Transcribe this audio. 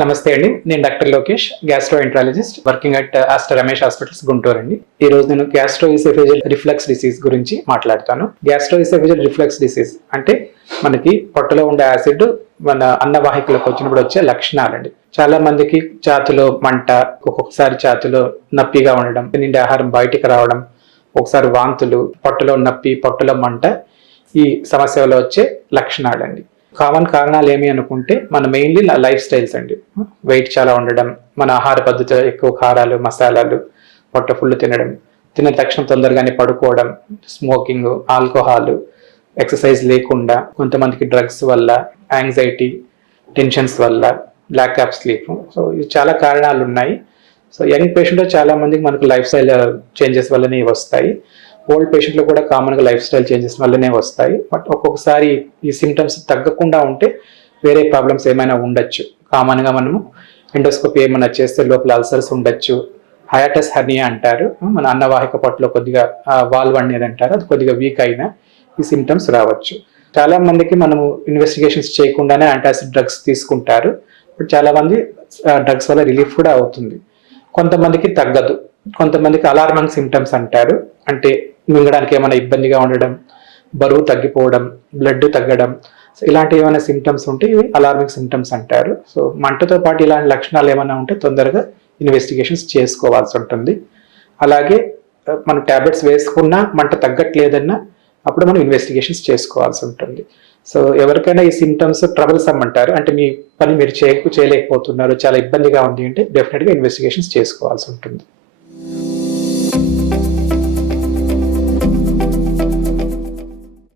నమస్తే అండి. నేను doctor Lokesh, gastroenterologist working at Aster Ramesh hospitals Guntur అండి. ఈ రోజు నేను గ్యాస్ట్రోఇసోఫేజియల్ రిఫ్లక్స్ డిసీజ్ గురించి మాట్లాడతాను. గ్యాస్ట్రోఇసోఫేజియల్ రిఫ్లక్స్ డిసీజ్ అంటే మనకి పొట్టలో ఉండే యాసిడ్ మన అన్నవాహికలకు వచ్చినప్పుడు వచ్చే లక్షణాలండి. చాలా మందికి ఛాతీలో మంట, ఒక్కొక్కసారి ఛాతీలో నొప్పిగా ఉండడం, నిండి ఆహారం బయటికి రావడం, ఒకసారి వాంతులు, పొట్టలో నొప్పి, పొట్టలో మంట ఈ సమస్య వల్ల వచ్చే లక్షణాలండి. కామన్ కారణాలు ఏమి అనుకుంటే మన మెయిన్లీ లైఫ్ స్టైల్స్ అండి. వెయిట్ చాలా ఉండడం, మన ఆహార పద్ధతిలో ఎక్కువ కారాలు, మసాలాలు, పొట్ట ఫుల్ తినడం, తిన్న తక్షణం తొందరగానే పడుకోవడం, స్మోకింగ్, ఆల్కహాల్, ఎక్సర్సైజ్ లేకుండా, కొంతమందికి డ్రగ్స్ వల్ల, యాంగ్జైటీ, టెన్షన్స్ వల్ల, ల్యాక్ ఆఫ్ స్లీప్. సో ఇవి చాలా కారణాలు ఉన్నాయి. సో యంగ్ పేషెంట్లో చాలా మందికి మనకు లైఫ్ స్టైల్ చేంజెస్ వల్లనే వస్తాయి. ఓల్డ్ పేషెంట్లో కూడా కామన్గా లైఫ్ స్టైల్ చేంజెస్ వల్లనే వస్తాయి. బట్ ఒక్కొక్కసారి ఈ సిమ్టమ్స్ తగ్గకుండా ఉంటే వేరే ప్రాబ్లమ్స్ ఏమైనా ఉండొచ్చు. కామన్గా మనము ఎండోస్కోపీ ఏమైనా చేస్తే లోపల అల్సర్స్ ఉండొచ్చు. హయాటస్ హెర్నియా అంటారు, మన అన్నవాహిక పొట్టలో కొద్దిగా వాల్వ్ అనేది అంటారు, అది కొద్దిగా వీక్ అయినా ఈ సిమ్టమ్స్ రావచ్చు. చాలా మందికి మనము ఇన్వెస్టిగేషన్స్ చేయకుండానే యాంటాసిడ్ డ్రగ్స్ తీసుకుంటారు. బట్ చాలా మంది డ్రగ్స్ వల్ల రిలీఫ్ కూడా అవుతుంది. కొంతమందికి తగ్గదు. కొంతమందికి అలార్మింగ్ సిమ్టమ్స్ అంటారు, అంటే మింగడానికి ఏమైనా ఇబ్బందిగా ఉండడం, బరువు తగ్గిపోవడం, బ్లడ్ తగ్గడం, సో ఇలాంటి ఏమైనా సిమ్టమ్స్ ఉంటే ఇవి అలార్మింగ్ సిమ్టమ్స్ అంటారు. సో మంటతో పాటు ఇలాంటి లక్షణాలు ఏమైనా ఉంటే తొందరగా ఇన్వెస్టిగేషన్స్ చేసుకోవాల్సి ఉంటుంది. అలాగే మనం ట్యాబ్లెట్స్ వేసుకున్నా మంట తగ్గట్లేదన్నా అప్పుడు మనం ఇన్వెస్టిగేషన్స్ చేసుకోవాల్సి ఉంటుంది. సో ఎవరికైనా ఈ సిమ్టమ్స్ ట్రబుల్సమ్ అంటారు, అంటే మీ పని మీరు చేయలేకపోతున్నారు, చాలా ఇబ్బందిగా ఉంది అంటే డెఫినెట్గా ఇన్వెస్టిగేషన్స్ చేసుకోవాల్సి ఉంటుంది.